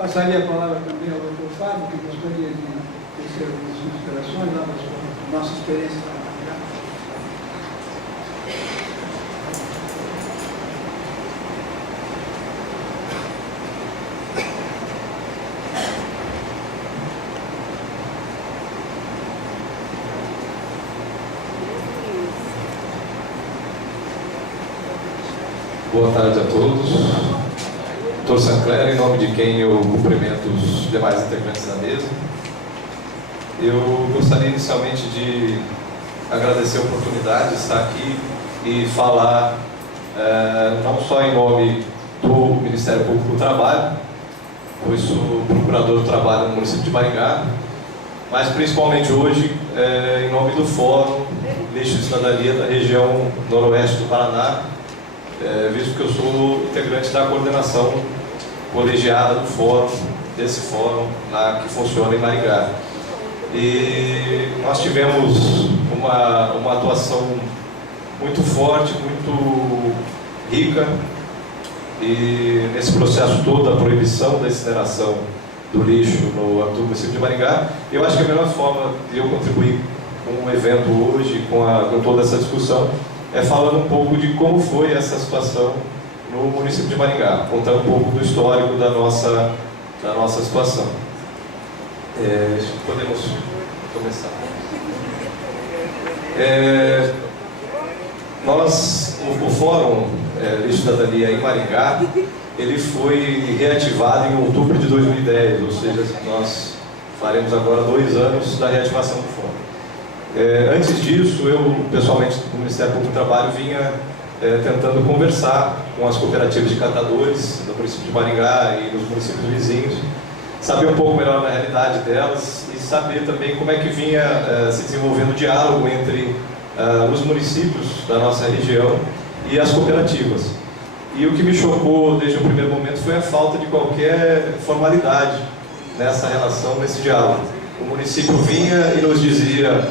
Passaria a palavra também ao Dr. Fábio, que gostaria de tecer algumas considerações da nossa experiência na Maringá. Boa tarde a todos. Dr. Sancler, em nome de quem eu cumprimento os demais integrantes da mesa. Eu gostaria inicialmente de agradecer a oportunidade de estar aqui e falar não só em nome do Ministério Público do Trabalho, pois sou procurador do trabalho no município de Maringá, mas principalmente hoje em nome do Fórum Lixo e Cidadania da região noroeste do Paraná, visto que eu sou integrante da coordenação colegiada do fórum, desse fórum que funciona em Maringá. E nós tivemos uma atuação muito forte, muito rica, e nesse processo todo da proibição da incineração do lixo no âmbito do município de Maringá. Eu acho que a melhor forma de eu contribuir com o evento hoje, com toda essa discussão, é falando um pouco de como foi essa situação no município de Maringá, contando um pouco do histórico da nossa situação. Podemos começar. O Fórum Lixo e Cidadania em Maringá, ele foi reativado em outubro de 2010, ou seja, nós faremos agora 2 anos da reativação do Fórum. Antes disso, eu, pessoalmente, no Ministério Público do Trabalho, vinha tentando conversar com as cooperativas de catadores do município de Maringá e dos municípios vizinhos, saber um pouco melhor da realidade delas e saber também como é que vinha se desenvolvendo o diálogo entre os municípios da nossa região e as cooperativas. E o que me chocou desde o primeiro momento foi a falta de qualquer formalidade nessa relação, nesse diálogo. O município vinha e nos dizia: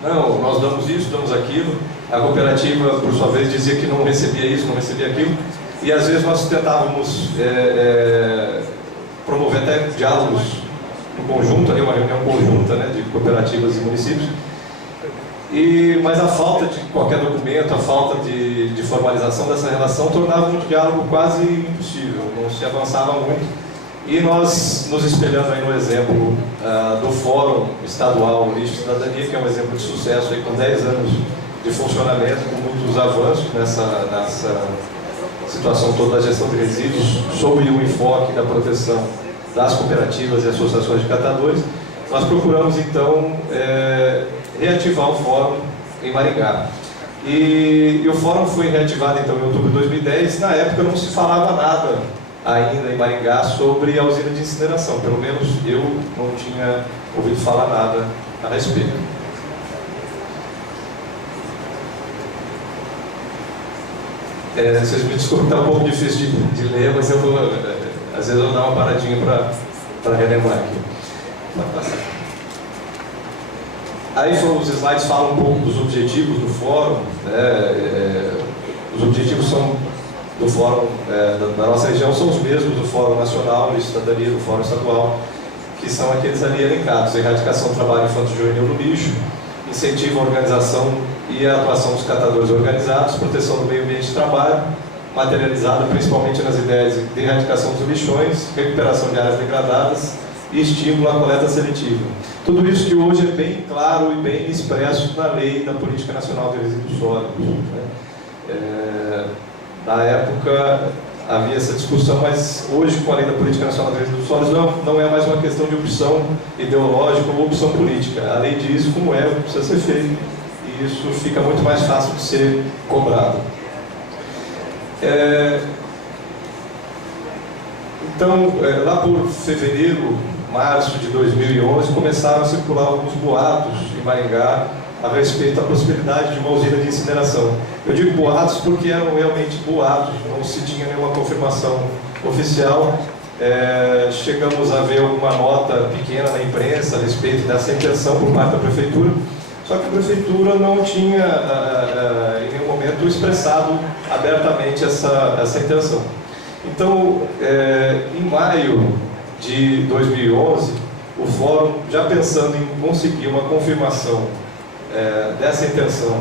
não, nós damos isso, damos aquilo. A cooperativa, por sua vez, dizia que não recebia isso, não recebia aquilo. E às vezes nós tentávamos promover até diálogos em conjunto, uma reunião conjunta, né, de cooperativas e municípios. Mas a falta de qualquer documento, a falta de formalização dessa relação tornava um diálogo quase impossível, não se avançava muito. E nós, nos espelhando aí no exemplo do Fórum Estadual Lixo e Cidadania, que é um exemplo de sucesso aí, com 10 anos de funcionamento, com muitos avanços nessa situação toda da gestão de resíduos, sob o enfoque da proteção das cooperativas e associações de catadores, nós procuramos então reativar o Fórum em Maringá. E o Fórum foi reativado então em outubro de 2010. Na época não se falava nada ainda em Maringá sobre a usina de incineração, pelo menos eu não tinha ouvido falar nada a respeito. Vocês me desculpem, está um pouco difícil de ler, mas eu vou, às vezes eu vou dar uma paradinha para relembrar aqui. Pode passar. Aí os slides falam um pouco dos objetivos do fórum. Os objetivos do fórum da nossa região são os mesmos do Fórum Nacional de Cidadania, do Fórum Estadual, que são aqueles ali elencados: erradicação do trabalho infanto-juvenil no lixo, incentivo à organização e à atuação dos catadores organizados, proteção do meio ambiente de trabalho, materializada principalmente nas ideias de erradicação dos lixões, recuperação de áreas degradadas e estímulo à coleta seletiva. Tudo isso que hoje é bem claro e bem expresso na Lei da Política Nacional de Resíduos Sólidos, né? Na época havia essa discussão, mas hoje, com a Lei da Política Nacional de Resíduos Sólidos, não é mais uma questão de opção ideológica ou opção política. A lei diz como é, o que precisa ser feito, e isso fica muito mais fácil de ser cobrado. Então, lá por fevereiro, março de 2011, começaram a circular alguns boatos em Maringá a respeito da possibilidade de uma usina de incineração. Eu digo boatos porque eram realmente boatos, não se tinha nenhuma confirmação oficial. Chegamos a ver alguma nota pequena na imprensa a respeito dessa intenção por parte da Prefeitura, só que a Prefeitura não tinha, em nenhum momento, expressado abertamente essa intenção. Então, em maio de 2011, o Fórum, já pensando em conseguir uma confirmação dessa intenção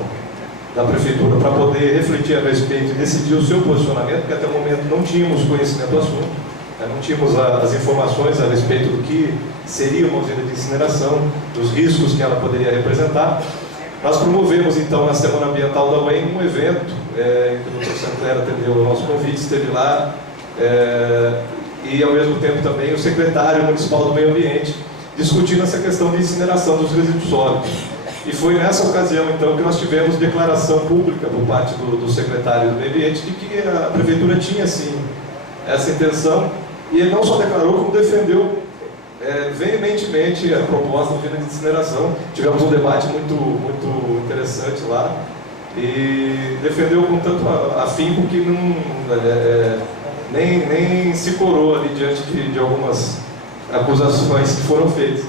da Prefeitura para poder refletir a respeito e decidir o seu posicionamento, porque até o momento não tínhamos conhecimento do assunto, não tínhamos as informações a respeito do que seria uma usina de incineração, dos riscos que ela poderia representar. Nós promovemos então na Semana Ambiental da UEM um evento, em que o Dr. Sancler atendeu o nosso convite, esteve lá, e ao mesmo tempo também o secretário municipal do Meio Ambiente, discutindo essa questão de incineração dos resíduos sólidos. E foi nessa ocasião, então, que nós tivemos declaração pública por parte do secretário do Meio Ambiente de que a Prefeitura tinha, sim, essa intenção, e ele não só declarou, como defendeu veementemente a proposta de usina de incineração. Tivemos um debate muito interessante lá, e defendeu com tanto afinco que nem se corou ali diante de algumas acusações que foram feitas.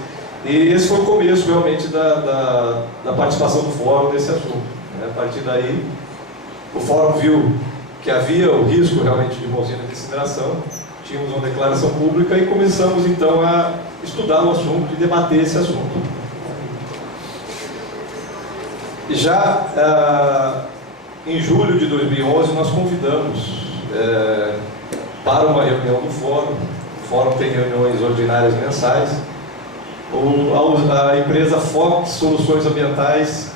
E esse foi o começo, realmente, da participação do Fórum nesse assunto. A partir daí, o Fórum viu que havia o risco, realmente, de uma usina de incineração, tínhamos uma declaração pública e começamos, então, a estudar o assunto e debater esse assunto. E já em julho de 2011, nós convidamos para uma reunião do Fórum. O Fórum tem reuniões ordinárias mensais. A empresa Fox Soluções Ambientais,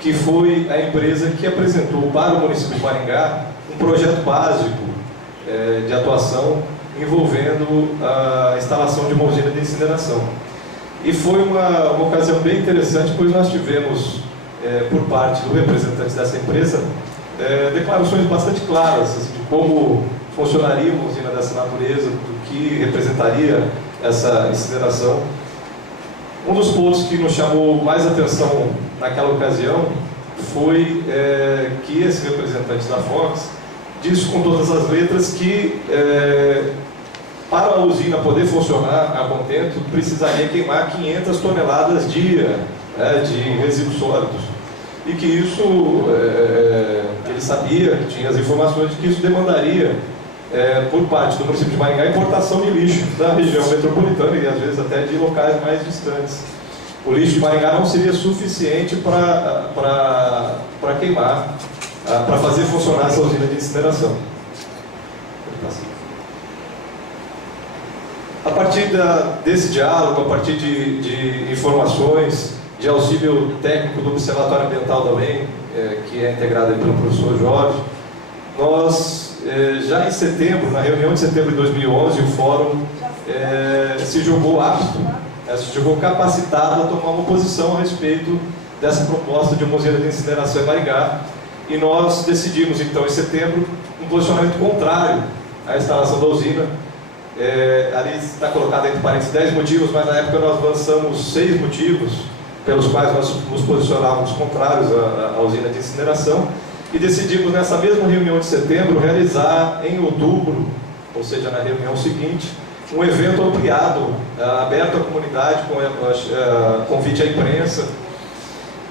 que foi a empresa que apresentou para o município de Maringá um projeto básico de atuação envolvendo a instalação de uma usina de incineração. E foi uma ocasião bem interessante, pois nós tivemos, por parte do representante dessa empresa, declarações bastante claras assim, de como funcionaria uma usina dessa natureza, do que representaria essa incineração. Um dos pontos que nos chamou mais atenção naquela ocasião foi que esse representante da Fox disse com todas as letras que para a usina poder funcionar a contento, precisaria queimar 500 toneladas dia de resíduos sólidos. E que isso, ele sabia, tinha as informações de que isso demandaria, por parte do município de Maringá, a importação de lixo da região metropolitana e às vezes até de locais mais distantes. O lixo de Maringá não seria suficiente para queimar, para fazer funcionar essa usina de incineração. A partir desse diálogo, a partir de informações, de auxílio técnico do Observatório Ambiental da UEM, que é integrado pelo professor Jorge, nós, já em setembro, na reunião de setembro de 2011, o Fórum se julgou apto, se julgou capacitado a tomar uma posição a respeito dessa proposta de uma usina de incineração em Maringá, e nós decidimos, então, em setembro, um posicionamento contrário à instalação da usina. Ali está colocado entre parênteses 10 motivos, mas na época nós lançamos 6 motivos pelos quais nós nos posicionávamos contrários à usina de incineração, e decidimos nessa mesma reunião de setembro realizar em outubro, ou seja, na reunião seguinte, um evento ampliado, aberto à comunidade, com convite à imprensa,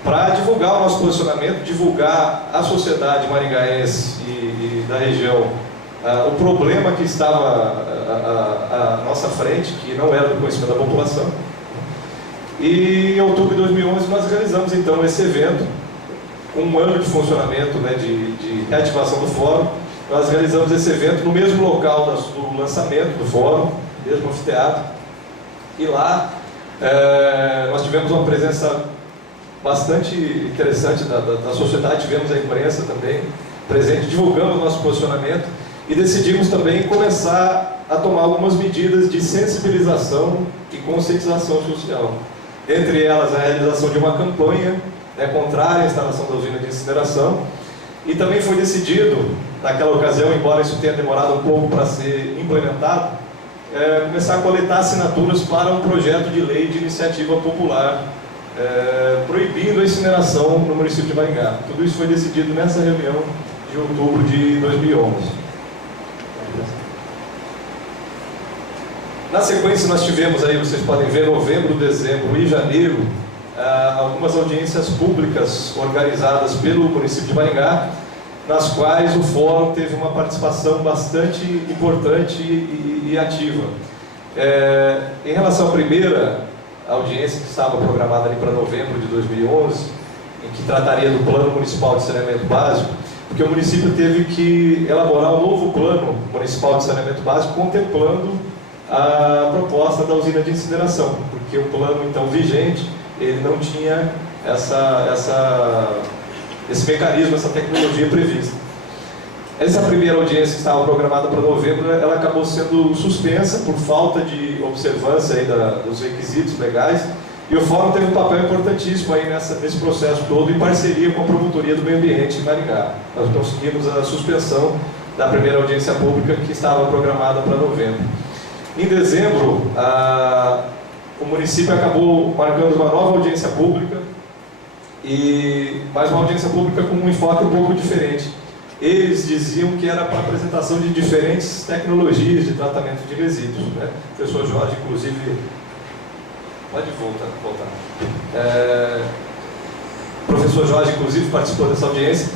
para divulgar o nosso posicionamento, divulgar à sociedade maringaense e da região o problema que estava à nossa frente, que não era do conhecimento da população. E em outubro de 2011 nós realizamos então esse evento, com um ano de funcionamento, de reativação do Fórum. Nós realizamos esse evento no mesmo local do lançamento do Fórum, mesmo anfiteatro, e lá nós tivemos uma presença bastante interessante da sociedade, tivemos a imprensa também presente, divulgamos o nosso posicionamento e decidimos também começar a tomar algumas medidas de sensibilização e conscientização social. Entre elas, a realização de uma campanha contrária à instalação da usina de incineração, e também foi decidido, naquela ocasião, embora isso tenha demorado um pouco para ser implementado, começar a coletar assinaturas para um projeto de lei de iniciativa popular proibindo a incineração no município de Maringá. Tudo isso foi decidido nessa reunião de outubro de 2011. Na sequência, nós tivemos aí, vocês podem ver, novembro, dezembro e janeiro, algumas audiências públicas organizadas pelo município de Maringá, nas quais o fórum teve uma participação bastante importante e ativa. Em relação à primeira audiência, que estava programada ali para novembro de 2011, em que trataria do Plano Municipal de Saneamento Básico, porque o município teve que elaborar um novo Plano Municipal de Saneamento Básico, contemplando a proposta da usina de incineração, porque o plano então vigente, ele não tinha esse mecanismo, essa tecnologia prevista. Essa primeira audiência que estava programada para novembro, ela acabou sendo suspensa por falta de observância aí dos requisitos legais, e o Fórum teve um papel importantíssimo aí nesse processo todo, em parceria com a Promotoria do Meio Ambiente de Maringá. Nós conseguimos a suspensão da primeira audiência pública que estava programada para novembro. Em dezembro, o município acabou marcando uma nova audiência pública, mas uma audiência pública com um enfoque um pouco diferente. Eles diziam que era para apresentação de diferentes tecnologias de tratamento de resíduos, né? O professor Jorge, inclusive, pode voltar. O professor Jorge, inclusive, participou dessa audiência.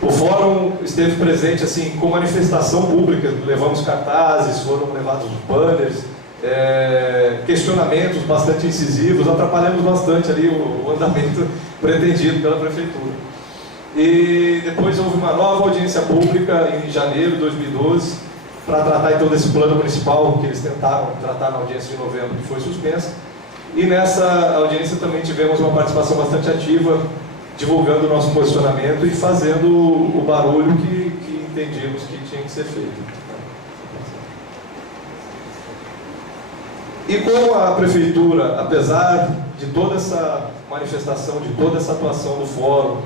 O fórum esteve presente assim com manifestação pública, levamos cartazes, foram levados banners, questionamentos bastante incisivos, atrapalhamos bastante ali o andamento pretendido pela prefeitura. E depois houve uma nova audiência pública em janeiro de 2012 para tratar então desse plano municipal que eles tentaram tratar na audiência de novembro, que foi suspensa. E nessa audiência também tivemos uma participação bastante ativa, divulgando o nosso posicionamento e fazendo o barulho que entendíamos que tinha que ser feito. E como a prefeitura, apesar de toda essa manifestação, de toda essa atuação do fórum,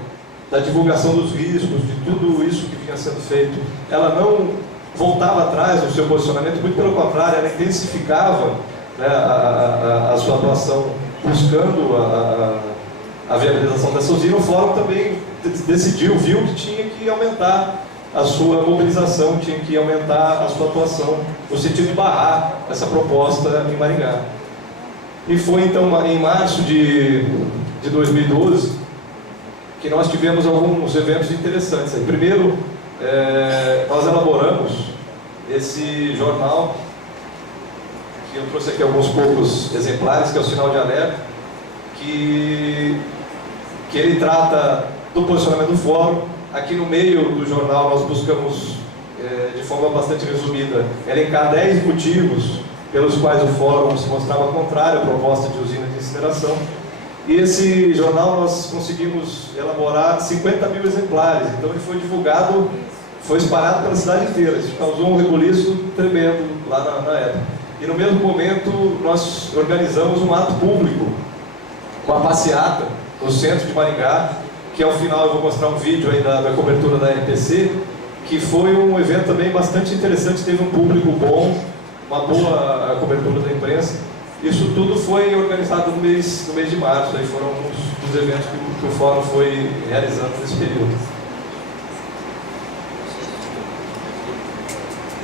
da divulgação dos riscos, de tudo isso que vinha sendo feito, ela não voltava atrás no seu posicionamento, muito pelo contrário, ela intensificava, né, a sua atuação, buscando a viabilização dessa usina. O fórum também viu que tinha que aumentar a sua mobilização, tinha que aumentar a sua atuação, no sentido de barrar essa proposta em Maringá. E foi então em março de 2012 que nós tivemos alguns eventos interessantes. Primeiro, nós elaboramos esse jornal, que eu trouxe aqui alguns poucos exemplares, que é o Sinal de Alerta, que ele trata do posicionamento do fórum. Aqui no meio do jornal nós buscamos, de forma bastante resumida, elencar 10 motivos pelos quais o fórum se mostrava contrário à proposta de usina de incineração. E esse jornal nós conseguimos elaborar 50 mil exemplares, então ele foi divulgado, foi espalhado pela cidade inteira. Isso causou um rebuliço tremendo lá na época. E no mesmo momento nós organizamos um ato público, uma passeata no centro de Maringá, que ao final eu vou mostrar um vídeo aí da cobertura da NPC, que foi um evento também bastante interessante, teve um público bom, uma boa cobertura da imprensa. Isso tudo foi organizado no mês de março, aí foram alguns dos eventos que o Fórum foi realizando nesse período.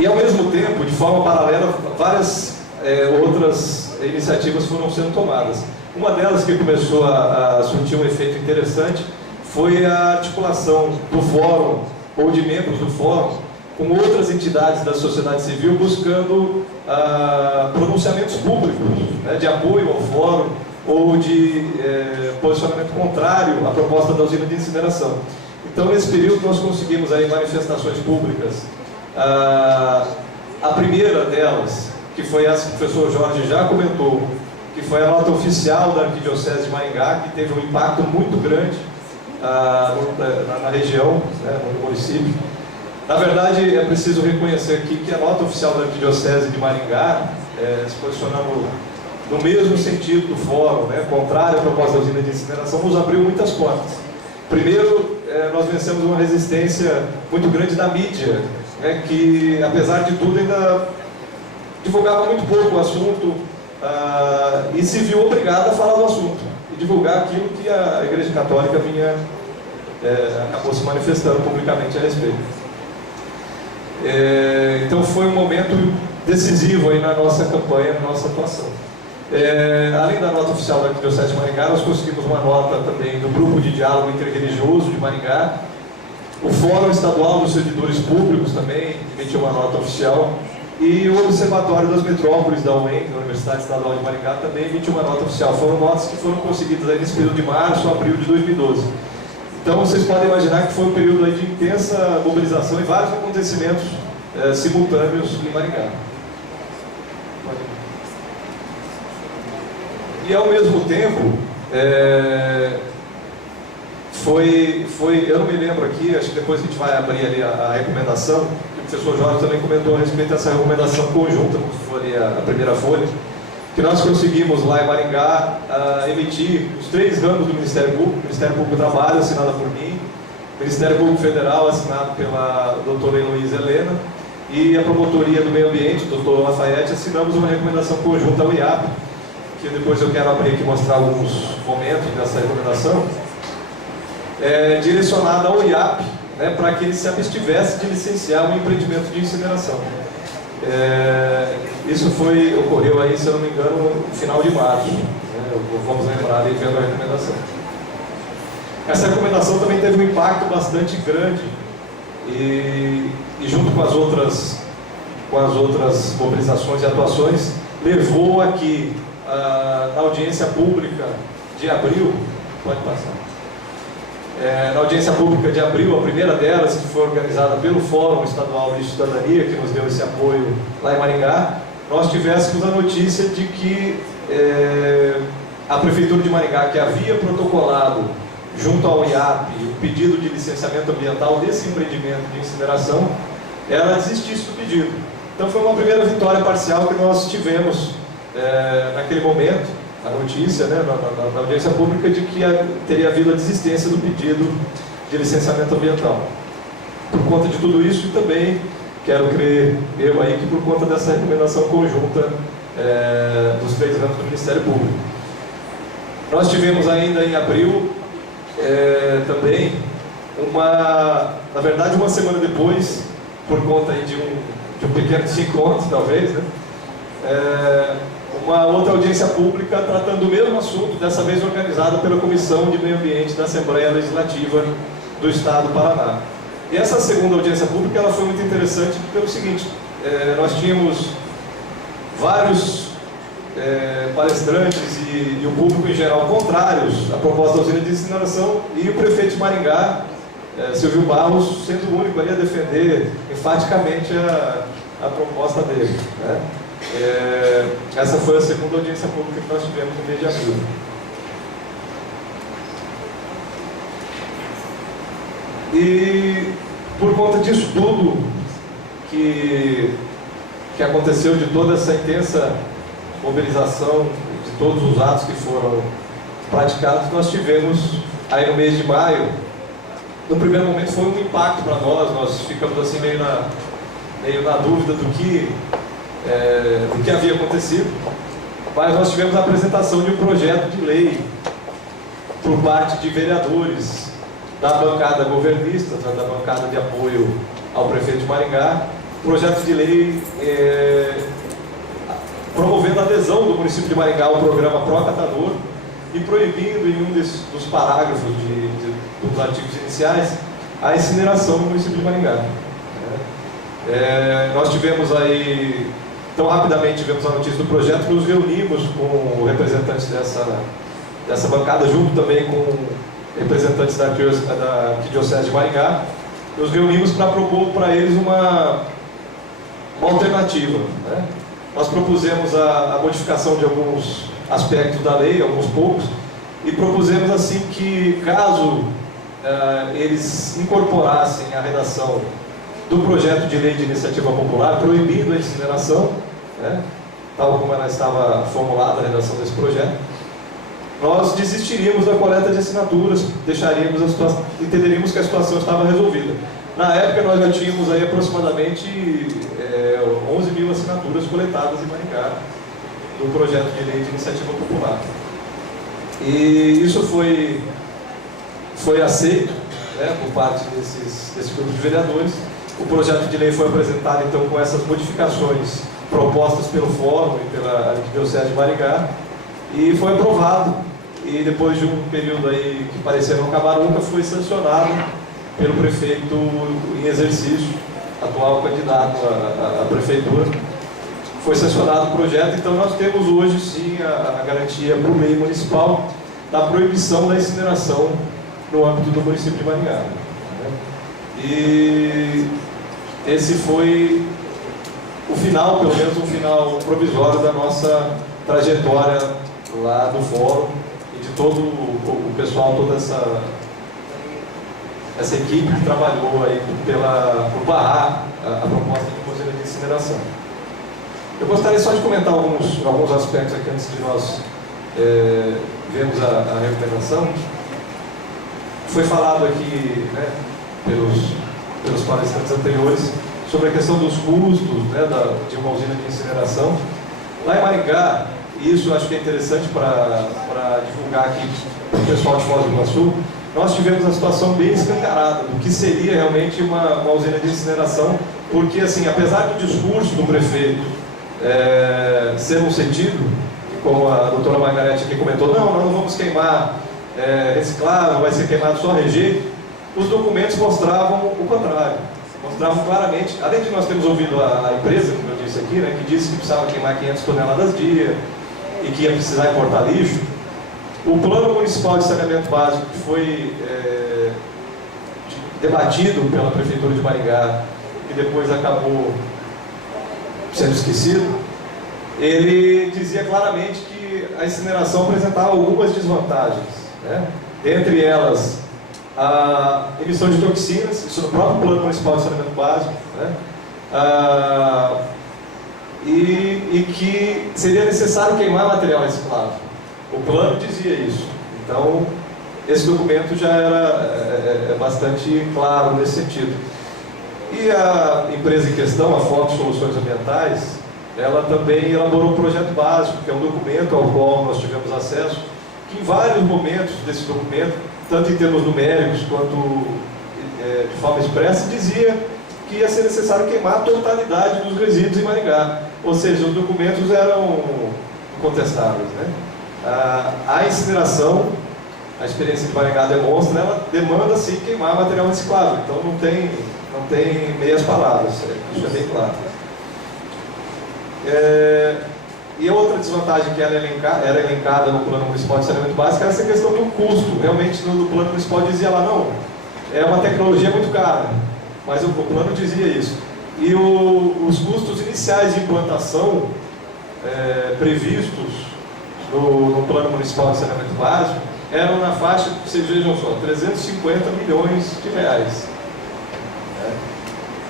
E ao mesmo tempo, de forma paralela, várias outras iniciativas foram sendo tomadas. Uma delas que começou a surtir um efeito interessante foi a articulação do Fórum, ou de membros do Fórum, com outras entidades da sociedade civil, buscando pronunciamentos públicos, né, de apoio ao fórum ou de posicionamento contrário à proposta da usina de incineração. Então, nesse período, nós conseguimos aí manifestações públicas. A primeira delas, que foi essa que o professor Jorge já comentou, que foi a nota oficial da Arquidiocese de Maringá, que teve um impacto muito grande na região, né, no município. Na verdade, é preciso reconhecer aqui que a nota oficial da Arquidiocese de Maringá, se posicionando no mesmo sentido do fórum, né, contrário à proposta da usina de incineração, nos abriu muitas portas. Primeiro, nós vencemos uma resistência muito grande da mídia, né, que, apesar de tudo, ainda divulgava muito pouco o assunto e se viu obrigada a falar do assunto e divulgar aquilo que a Igreja Católica acabou se manifestando publicamente a respeito. Então foi um momento decisivo aí na nossa campanha, na nossa atuação. Além da nota oficial da Arquidiocese de Maringá, nós conseguimos uma nota também do Grupo de Diálogo Interreligioso de Maringá, O Fórum Estadual dos Servidores Públicos também emitiu uma nota oficial. E o Observatório das Metrópoles da UEM, da Universidade Estadual de Maringá, também emitiu uma nota oficial. Foram notas que foram conseguidas aí nesse período de março a abril de 2012. Então vocês podem imaginar que foi um período aí de intensa mobilização e vários acontecimentos simultâneos em Maringá. E ao mesmo tempo, eu não me lembro aqui, acho que depois a gente vai abrir ali a recomendação, o professor Jorge também comentou a respeito dessa recomendação conjunta, como foi ali a primeira folha, que nós conseguimos lá em Maringá emitir os 3 ramos do Ministério Público, o Ministério Público do Trabalho, assinado por mim, o Ministério Público Federal, assinado pela doutora Heloísa Helena, e a Promotoria do Meio Ambiente, o doutor Lafayette, assinamos uma recomendação conjunta ao IAP, que depois eu quero abrir aqui e mostrar alguns momentos dessa recomendação, direcionada ao IAP, para que ele se abstivesse de licenciar um empreendimento de incineração. Isso ocorreu aí, se eu não me engano, no final de março. Vamos lembrar ali vendo a recomendação. Essa recomendação também teve um impacto bastante grande e junto com as outras mobilizações e atuações, levou aqui na audiência pública de abril, pode passar. Na audiência pública de abril, a primeira delas, que foi organizada pelo Fórum Estadual de Cidadania, que nos deu esse apoio lá em Maringá, nós tivéssemos a notícia de que a Prefeitura de Maringá, que havia protocolado junto ao IAP o pedido de licenciamento ambiental desse empreendimento de incineração, ela desistisse do pedido. Então foi uma primeira vitória parcial que nós tivemos naquele momento, a notícia, na audiência pública, de que teria havido a desistência do pedido de licenciamento ambiental. Por conta de tudo isso, e também quero crer eu aí que por conta dessa recomendação conjunta dos 3 ramos do Ministério Público. Nós tivemos ainda em abril também na verdade uma semana depois, por conta aí de um pequeno desencontro talvez, uma outra audiência pública tratando do mesmo assunto, dessa vez organizada pela Comissão de Meio Ambiente da Assembleia Legislativa do Estado do Paraná. E essa segunda audiência pública ela foi muito interessante pelo seguinte, nós tínhamos vários palestrantes e o público em geral contrários à proposta da usina de incineração e o prefeito de Maringá, Silvio Barros, sendo o único ali a defender enfaticamente a proposta dele. Essa foi a segunda audiência pública que nós tivemos no mês de abril. E por conta disso tudo que aconteceu, de toda essa intensa mobilização, de todos os atos que foram praticados, nós tivemos aí no mês de maio, no primeiro momento foi um impacto para nós ficamos assim meio na dúvida do que havia acontecido, mas nós tivemos a apresentação de um projeto de lei por parte de vereadores da bancada governista, da bancada de apoio ao prefeito de Maringá, projeto de lei promovendo a adesão do município de Maringá ao programa Procatador e proibindo em um dos parágrafos dos artigos iniciais a incineração no município de Maringá. Nós tivemos aí, então rapidamente tivemos a notícia do projeto, nos reunimos com representantes dessa bancada, junto também com representantes da Arquidiocese de Maringá, nos reunimos para propor para eles uma alternativa. Nós propusemos a modificação de alguns aspectos da lei, alguns poucos, e propusemos assim que, caso eles incorporassem a redação do projeto de lei de iniciativa popular, proibindo a incineração, tal como ela estava formulada, a redação desse projeto, nós desistiríamos da coleta de assinaturas, entenderíamos que a situação estava resolvida. Na época nós já tínhamos aí aproximadamente 11 mil assinaturas coletadas em Maringá do projeto de lei de iniciativa popular. E isso foi aceito por parte desse grupo de vereadores. O projeto de lei foi apresentado então com essas modificações propostas pelo Fórum e pela Arquidiocese de Maringá e foi aprovado. E depois de um período aí que parecia não acabar nunca, foi sancionado pelo prefeito em exercício, atual candidato à prefeitura. Foi sancionado o projeto, então nós temos hoje sim a garantia para o meio municipal da proibição da incineração no âmbito do município de Maringá. E esse foi o final, pelo menos um final provisório da nossa trajetória lá do fórum e de todo o pessoal, toda essa equipe que trabalhou aí por barrar a proposta de usina de incineração. Eu gostaria só de comentar alguns aspectos aqui antes de nós vermos a recomendação. Foi falado aqui, né, pelos palestrantes anteriores sobre a questão dos custos, né, de uma usina de incineração. Lá em Maringá, e isso eu acho que é interessante para divulgar aqui para o pessoal de Foz do Iguaçu, nós tivemos uma situação bem escancarada do que seria realmente uma usina de incineração, porque, assim, apesar do discurso do prefeito ser um sentido, como a doutora Margarete aqui comentou, nós não vamos queimar reciclável, vai ser queimado só rejeito, os documentos mostravam o contrário, mostravam claramente, além de nós termos ouvido a empresa, como eu disse aqui, né, que disse que precisava queimar 500 toneladas dia e que ia precisar importar lixo, o Plano Municipal de Saneamento Básico, que foi debatido pela Prefeitura de Maringá e depois acabou sendo esquecido, ele dizia claramente que a incineração apresentava algumas desvantagens, né? Entre elas, a emissão de toxinas, isso no próprio Plano Municipal de Saneamento Básico, né? E que seria necessário queimar material reciclável. O plano dizia isso. Então, esse documento já era bastante claro nesse sentido. E a empresa em questão, a Fox Soluções Ambientais, ela também elaborou um projeto básico, que é um documento ao qual nós tivemos acesso, que em vários momentos desse documento, tanto em termos numéricos quanto de forma expressa, dizia que ia ser necessário queimar a totalidade dos resíduos em Maringá. Ou seja, os documentos eram incontestáveis, né? A incineração, a experiência de Maringá demonstra, ela demanda sim queimar material reciclável, então não tem meias palavras, isso é bem claro. E a outra desvantagem que era elencada no Plano Municipal de Saneamento Básico era essa questão do custo. Realmente no Plano Municipal dizia lá, não, é uma tecnologia muito cara, mas o plano dizia isso. E os custos iniciais de implantação previstos no Plano Municipal de Saneamento Básico eram na faixa, vocês vejam só, 350 milhões de reais.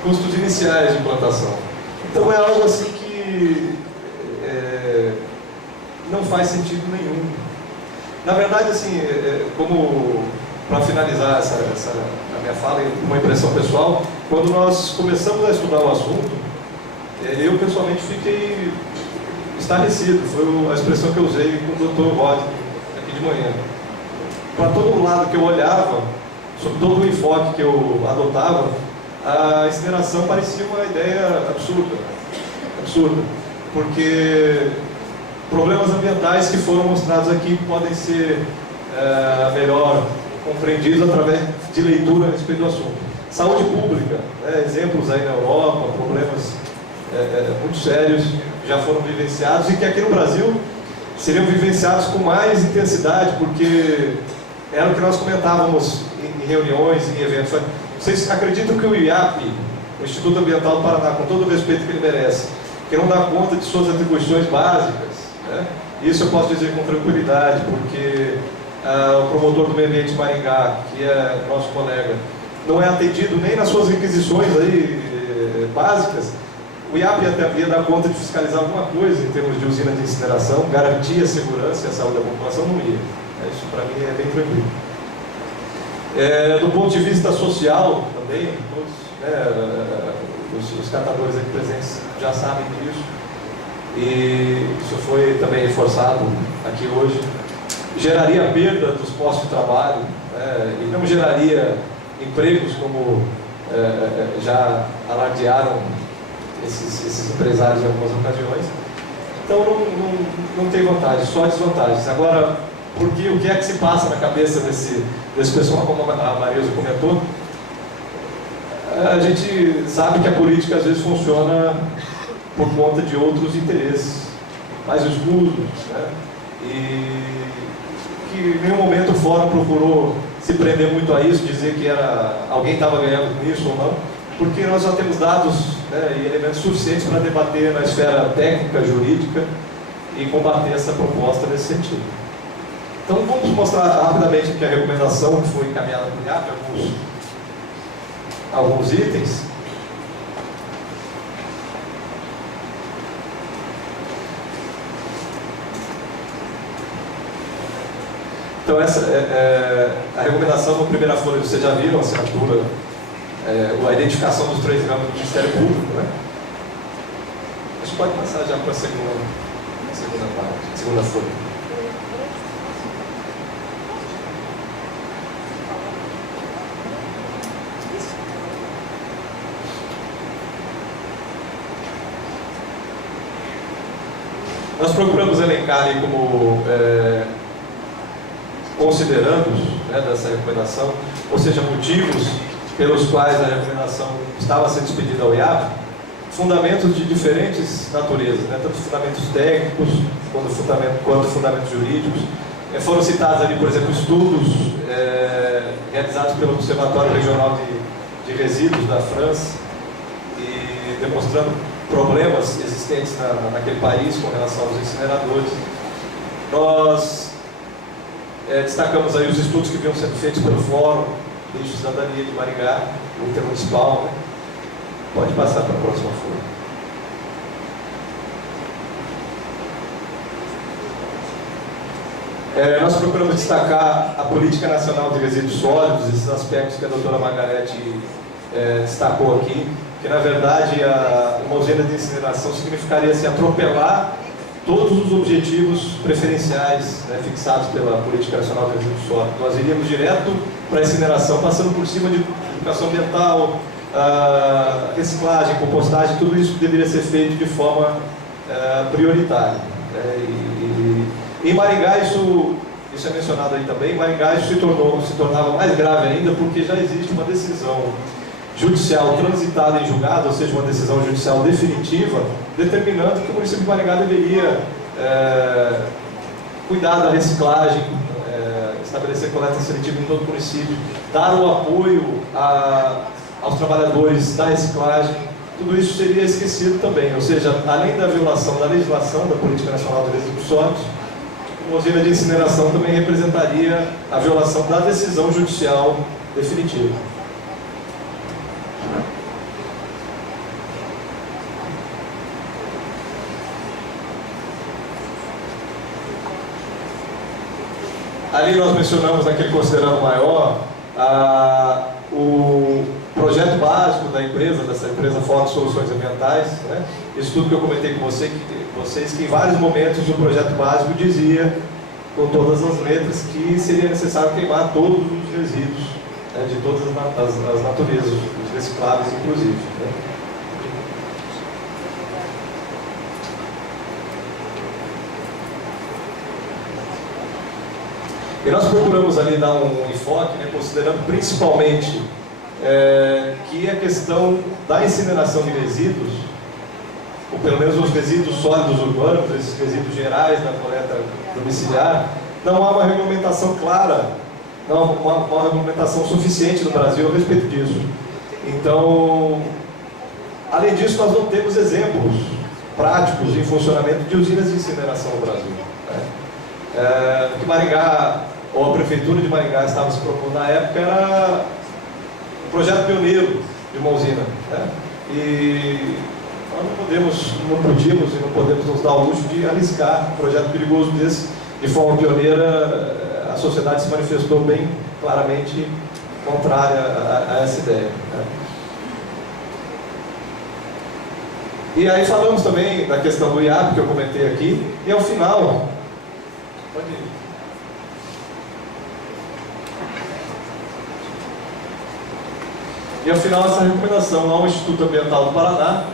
Custos iniciais de implantação. Então é algo assim que não faz sentido nenhum. Na verdade, assim, como para finalizar a minha fala e uma impressão pessoal, quando nós começamos a estudar o assunto, eu pessoalmente fiquei estarrecido, foi a expressão que eu usei com o Dr. Rod aqui de manhã. Para todo lado que eu olhava, sobre todo o enfoque que eu adotava, a incineração parecia uma ideia absurda, porque problemas ambientais que foram mostrados aqui podem ser melhor compreendidos através de leitura a respeito do assunto. Saúde pública, exemplos aí na Europa, problemas muito sérios já foram vivenciados e que aqui no Brasil seriam vivenciados com mais intensidade, porque era o que nós comentávamos em reuniões, em eventos. Vocês acreditam que o IAP, o Instituto Ambiental do Paraná, com todo o respeito que ele merece, que não dá conta de suas atribuições básicas, né? Isso eu posso dizer com tranquilidade, porque o promotor do meio ambiente de Maringá, que é nosso colega, não é atendido nem nas suas requisições aí, básicas. O IAP até ia dar conta de fiscalizar alguma coisa em termos de usina de incineração, garantir a segurança e a saúde da população, não ia. Isso para mim é bem tranquilo. Do ponto de vista social também, todos, os catadores aqui presentes já sabem disso, e isso foi também reforçado aqui hoje. Geraria perda dos postos de trabalho, e não geraria empregos como já alardearam esses empresários em algumas ocasiões. Então não tem vantagem, só desvantagens. Agora, o que é que se passa na cabeça desse pessoal, como a Marisa comentou, a gente sabe que a política às vezes funciona por conta de outros interesses mais escusos, né? E que em nenhum momento o fórum procurou se prender muito a isso, dizer que alguém estava ganhando com isso ou não, porque nós já temos dados, né, e elementos suficientes para debater na esfera técnica, jurídica e combater essa proposta nesse sentido. Então vamos mostrar rapidamente aqui a recomendação que foi encaminhada por IAP, alguns itens. Então essa a recomendação na primeira folha, vocês já viram a assinatura, a identificação dos 3 ramos do Ministério Público, né? A gente pode passar já para a segunda parte, segunda folha. Nós procuramos elencar aí como considerandos, né, dessa recomendação, ou seja, motivos pelos quais a recomendação estava sendo expedida ao IAP, fundamentos de diferentes naturezas, né, tanto fundamentos técnicos quanto fundamentos jurídicos. Foram citados ali, por exemplo, estudos realizados pelo Observatório Regional de Resíduos da França, e demonstrando problemas existentes naquele país com relação aos incineradores. Nós destacamos aí os estudos que vinham sendo feitos pelo Fórum Lixo e Cidadania de Maringá, o intermunicipal, né? Pode passar para a próxima folha. Nós procuramos destacar a Política Nacional de Resíduos Sólidos, esses aspectos que a doutora Margarete destacou aqui, que na verdade uma usina de incineração significaria se atropelar todos os objetivos preferenciais, né, fixados pela Política Nacional de Resíduos Sólidos. Nós iríamos direto para a incineração, passando por cima de educação ambiental, reciclagem, compostagem, tudo isso deveria ser feito de forma prioritária. Em Maringá, isso é mencionado aí também, em Maringá isso se tornava mais grave ainda, porque já existe uma decisão judicial transitada em julgado, ou seja, uma decisão judicial definitiva, determinando que o município de Maringá deveria cuidar da reciclagem, estabelecer coleta seletiva em todo o município, dar o apoio aos trabalhadores da reciclagem. Tudo isso seria esquecido também, ou seja, além da violação da legislação da Política Nacional de Resíduos Sólidos, uma usina de incineração também representaria a violação da decisão judicial definitiva. Ali nós mencionamos, naquele considerando maior, o projeto básico da empresa, dessa empresa Fórum Soluções Ambientais, né? Isso tudo que eu comentei com vocês, que em vários momentos o projeto básico dizia, com todas as letras, que seria necessário queimar todos os resíduos, né, de todas as naturezas, os recicláveis inclusive, né? E nós procuramos ali dar um enfoque, né, considerando principalmente que a questão da incineração de resíduos, ou pelo menos os resíduos sólidos urbanos, esses resíduos gerais da coleta domiciliar, não há uma regulamentação clara, não há uma regulamentação suficiente no Brasil a respeito disso. Então, além disso, nós não temos exemplos práticos em funcionamento de usinas de incineração no Brasil, né? O que Maringá, ou a Prefeitura de Maringá estava se propondo na época era um projeto pioneiro de uma usina, né? E nós não podíamos e não podemos nos dar o luxo de arriscar um projeto perigoso desse de forma pioneira. A sociedade se manifestou bem claramente contrária a essa ideia, né? E aí falamos também da questão do IAP, que eu comentei aqui, e ao final... Pode ir. E ao final essa recomendação ao Instituto Ambiental do Paraná,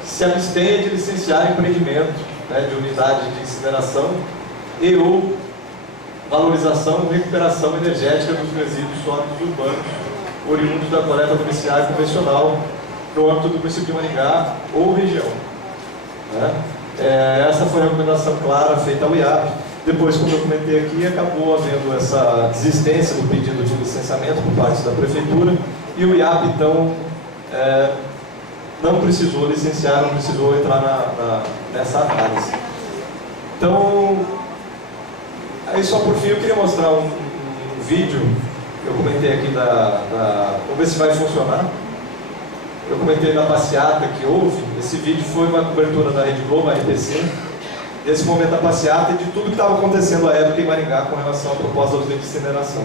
que se abstenha de licenciar empreendimento, né, de unidade de incineração e ou valorização e recuperação energética dos resíduos sólidos urbanos oriundos da coleta domiciliar convencional no âmbito do município de Maringá ou região. Né? Essa foi a recomendação clara feita ao IAP. Depois, como eu comentei aqui, acabou havendo essa desistência do pedido de licenciamento por parte da Prefeitura e o IAP, então, não precisou licenciar, não precisou entrar nessa análise. Então, aí só por fim eu queria mostrar um vídeo que eu comentei aqui vamos ver se vai funcionar. Eu comentei da passeata que houve. Esse vídeo foi uma cobertura da Rede Globo, a RPC, desse momento da passeata e de tudo que estava acontecendo à época em Maringá com relação à proposta da usina de incineração.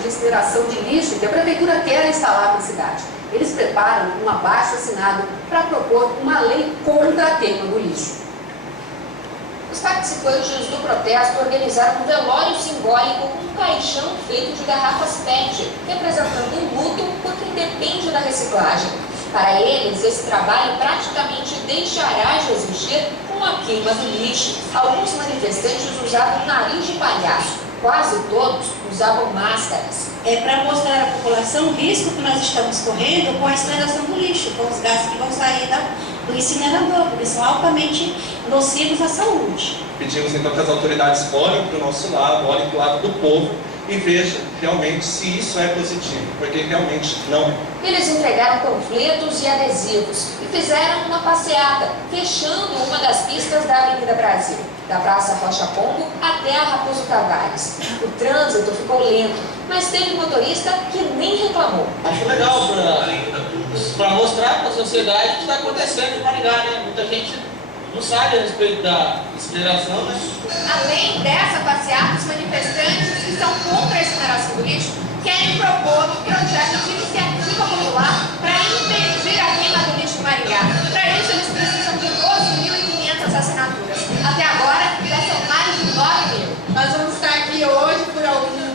De incineração de lixo que a Prefeitura quer instalar na cidade. Eles preparam um abaixo-assinado para propor uma lei contra a queima do lixo. Os participantes do protesto organizaram um velório simbólico com um caixão feito de garrafas PET, representando um luto por quem depende da reciclagem. Para eles, esse trabalho praticamente deixará de existir com a queima do lixo. Alguns manifestantes usavam nariz de palhaço. Quase todos usavam máscaras. Para mostrar à população o risco que nós estamos correndo com a incineração do lixo, com os gases que vão sair do incinerador, porque são altamente nocivos à saúde. Pedimos então que as autoridades olhem para o nosso lado, olhem para o lado do povo e vejam realmente se isso é positivo, porque realmente não é. Eles entregaram panfletos e adesivos e fizeram uma passeata, fechando uma das pistas da Avenida Brasil, da Praça Rocha Pombo até a Raposo Tavares. O trânsito ficou lento, mas teve motorista que nem reclamou. Acho legal para mostrar para a sociedade o que está acontecendo em Maringá, né? Muita gente não sabe a respeito da incineração, né? Além dessa passeata, os manifestantes que são contra a incineração do lixo querem propor um projeto de iniciativa popular para impedir a queima do lixo em Maringá. Para isso, eles precisam de 12.500 assinaturas. Até agora, já são mais de 9.000. Nós vamos estar aqui hoje por algum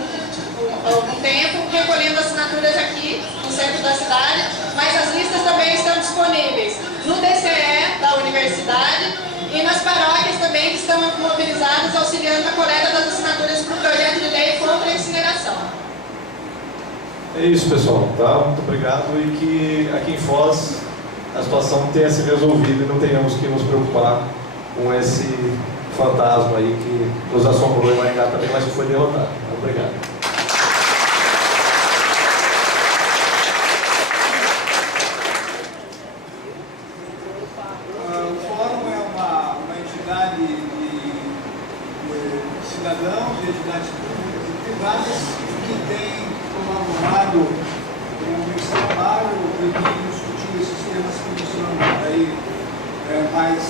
tempo, recolhendo assinaturas aqui no centro da cidade, mas as listas também estão disponíveis no DCE da universidade e nas paróquias também que estão mobilizadas auxiliando a coleta das assinaturas para o projeto de lei contra a incineração. É isso, pessoal, tá? Muito obrigado e que aqui em Foz a situação tenha se resolvido e não tenhamos que nos preocupar com esse fantasma aí que nos assombrou em Maringá também, mas que foi derrotado. Obrigado. O Fórum é uma entidade de cidadãos e entidades públicas e privadas que tem colaborado com um trabalho e discutir esses temas que estão aí mais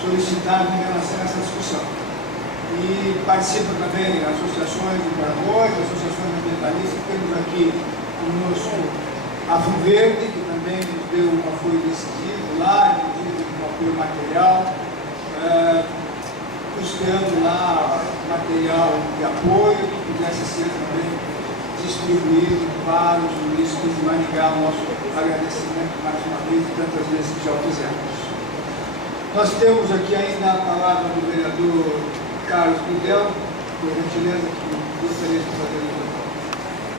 solicitados em relação a essa discussão. E participa também associações de moradores, associações ambientalistas. Temos aqui conosco a Fru Verde, que também nos deu um apoio decisivo lá, inclusive um apoio material, custeando lá material de apoio que pudesse ser também distribuído para os munícipes de Maringá. Nosso agradecimento mais uma vez, tantas vezes que já o fizemos. Nós temos aqui ainda a palavra do vereador Carlos Miguel, por gentileza, que gostaria de fazer